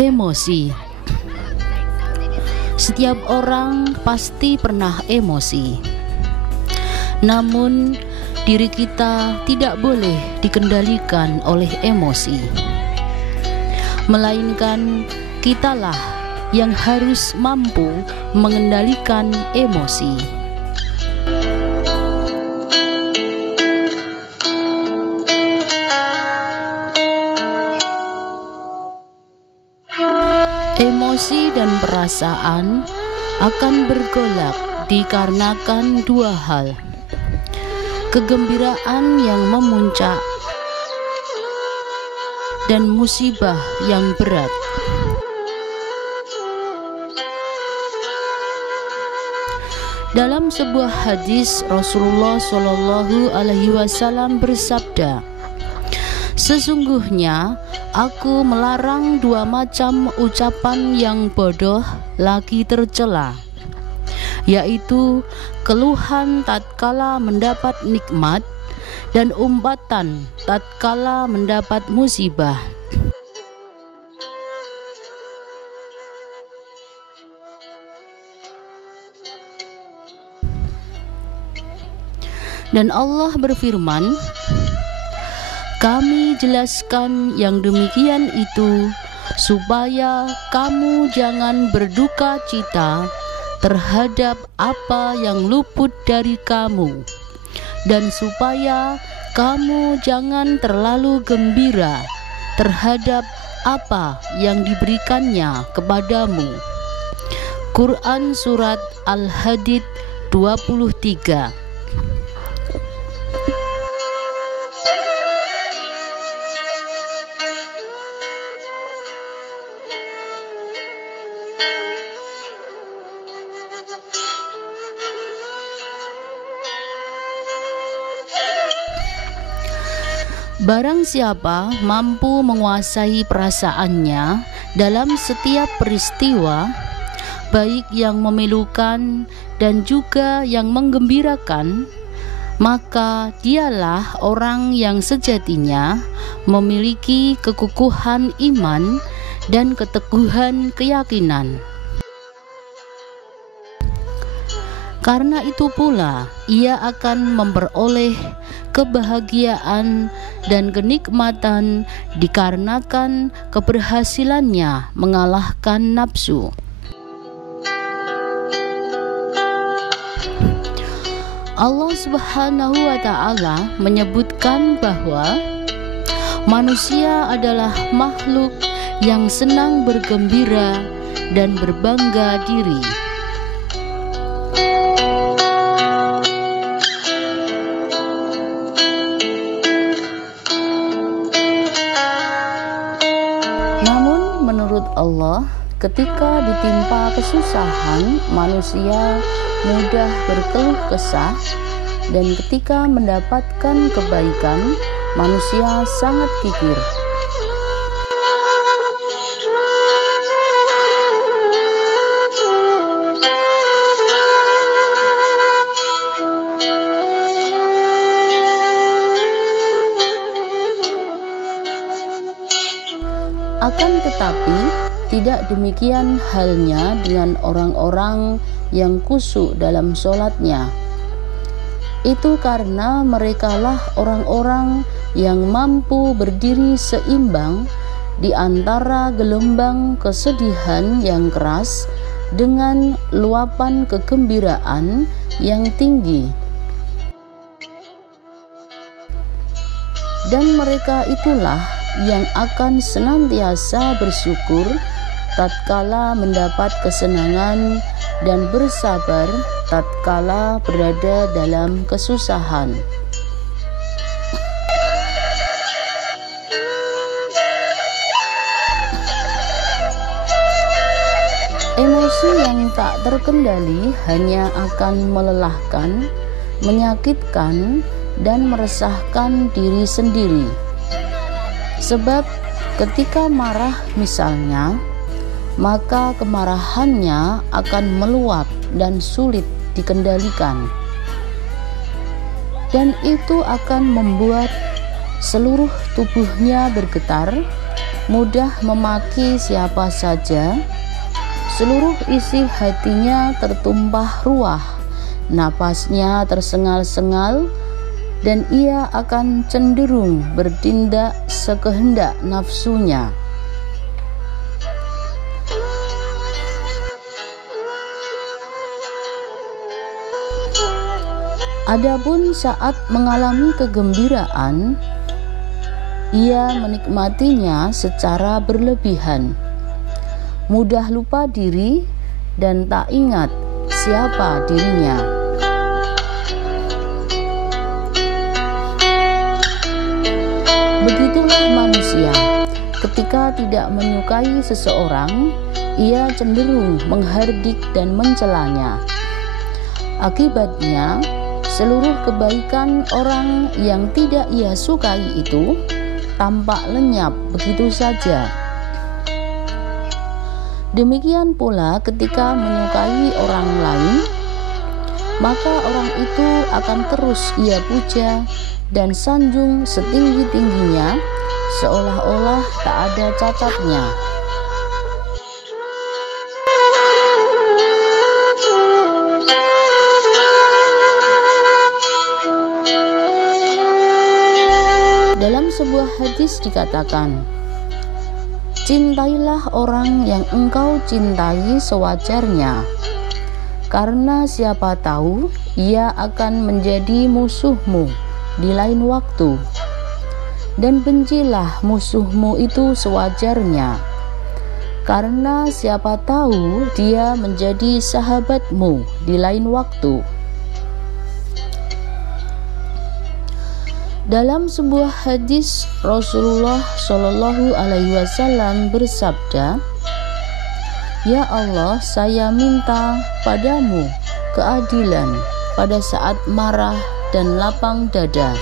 Emosi. Setiap orang pasti pernah emosi. Namun diri kita tidak boleh dikendalikan oleh emosi, melainkan kitalah yang harus mampu mengendalikan emosi. Emosi dan perasaan akan bergolak dikarenakan dua hal: kegembiraan yang memuncak dan musibah yang berat. Dalam sebuah hadis, Rasulullah Shallallahu Alaihi Wasallam bersabda, "Sesungguhnya aku melarang dua macam ucapan yang bodoh lagi tercela, yaitu keluhan tatkala mendapat nikmat dan umpatan tatkala mendapat musibah." Dan Allah berfirman, "Kami jelaskan yang demikian itu supaya kamu jangan berduka cita terhadap apa yang luput dari kamu, dan supaya kamu jangan terlalu gembira terhadap apa yang diberikannya kepadamu." Quran Surat Al-Hadid 23. Barang siapa mampu menguasai perasaannya dalam setiap peristiwa, baik yang memilukan dan juga yang menggembirakan, maka dialah orang yang sejatinya memiliki kekukuhan iman dan keteguhan keyakinan. Karena itu pula ia akan memperoleh kebahagiaan dan kenikmatan dikarenakan keberhasilannya mengalahkan nafsu. Allah Subhanahu wa Ta'ala menyebutkan bahwa manusia adalah makhluk yang senang bergembira dan berbangga diri. Namun menurut Allah, ketika ditimpa kesusahan, manusia mudah berkeluh kesah, dan ketika mendapatkan kebaikan, manusia sangat kikir. Akan tetapi, tidak demikian halnya dengan orang-orang yang khusyuk dalam sholatnya. Itu karena merekalah orang-orang yang mampu berdiri seimbang di antara gelombang kesedihan yang keras dengan luapan kegembiraan yang tinggi. Dan mereka itulah yang akan senantiasa bersyukur tatkala mendapat kesenangan dan bersabar tatkala berada dalam kesusahan. Emosi yang tak terkendali hanya akan melelahkan, menyakitkan, dan meresahkan diri sendiri. Sebab ketika marah misalnya, maka kemarahannya akan meluap dan sulit dikendalikan. Dan itu akan membuat seluruh tubuhnya bergetar, mudah memaki siapa saja. Seluruh isi hatinya tertumpah ruah, napasnya tersengal-sengal, dan ia akan cenderung bertindak sekehendak nafsunya. Adapun saat mengalami kegembiraan, ia menikmatinya secara berlebihan, mudah lupa diri dan tak ingat siapa dirinya. Begitulah manusia, ketika tidak menyukai seseorang, ia cenderung menghardik dan mencelanya. Akibatnya, seluruh kebaikan orang yang tidak ia sukai itu tampak lenyap begitu saja. Demikian pula ketika menyukai orang lain, maka orang itu akan terus ia puja dan sanjung setinggi-tingginya, seolah-olah tak ada catatnya. Dalam sebuah hadis dikatakan, cintailah orang yang engkau cintai sewajarnya, karena siapa tahu ia akan menjadi musuhmu di lain waktu. Dan bencilah musuhmu itu sewajarnya, karena siapa tahu dia menjadi sahabatmu di lain waktu. Dalam sebuah hadis, Rasulullah Shallallahu Alaihi Wasallam bersabda, "Ya Allah, saya minta padamu keadilan pada saat marah dan lapang dada."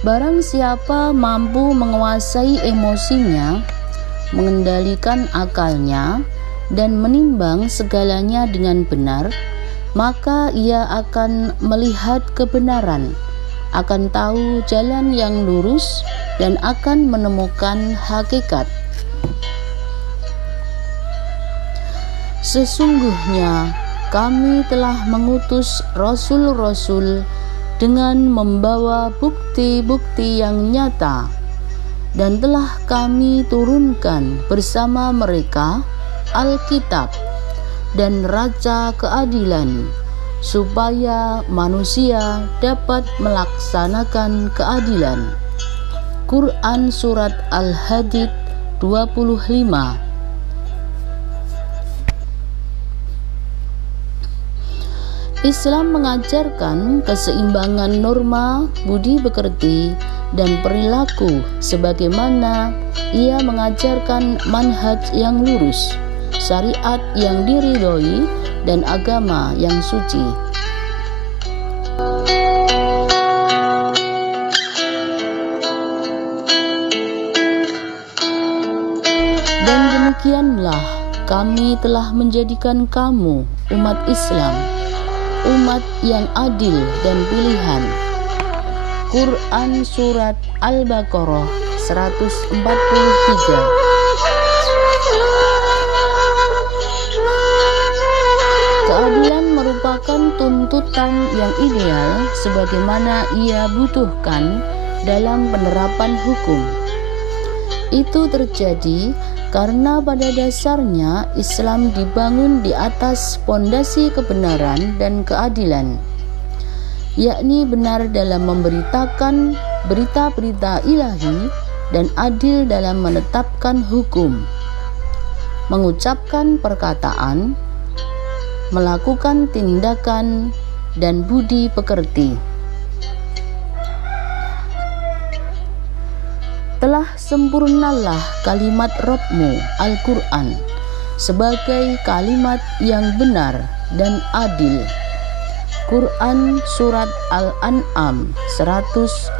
Barang siapa mampu menguasai emosinya, mengendalikan akalnya, dan menimbang segalanya dengan benar, maka ia akan melihat kebenaran, akan tahu jalan yang lurus, dan akan menemukan hakikat. Sesungguhnya kami telah mengutus rasul-rasul dengan membawa bukti-bukti yang nyata, dan telah kami turunkan bersama mereka Alkitab dan Raja Keadilan, supaya manusia dapat melaksanakan keadilan. Quran Surat Al-Hadid 25. Islam mengajarkan keseimbangan norma, budi pekerti, dan perilaku sebagaimana ia mengajarkan manhaj yang lurus, syariat yang diridhoi, dan agama yang suci. Dan demikianlah kami telah menjadikan kamu umat Islam, umat yang adil dan pilihan. Quran Surat Al-Baqarah 143. Keadilan merupakan tuntutan yang ideal sebagaimana ia butuhkan dalam penerapan hukum. Itu terjadi karena pada dasarnya Islam dibangun di atas pondasi kebenaran dan keadilan, yakni benar dalam memberitakan berita-berita ilahi dan adil dalam menetapkan hukum, mengucapkan perkataan, melakukan tindakan, dan budi pekerti. Telah sempurnalah kalimat Rabbmu Al-Quran sebagai kalimat yang benar dan adil. Quran Surat Al-An'am 115.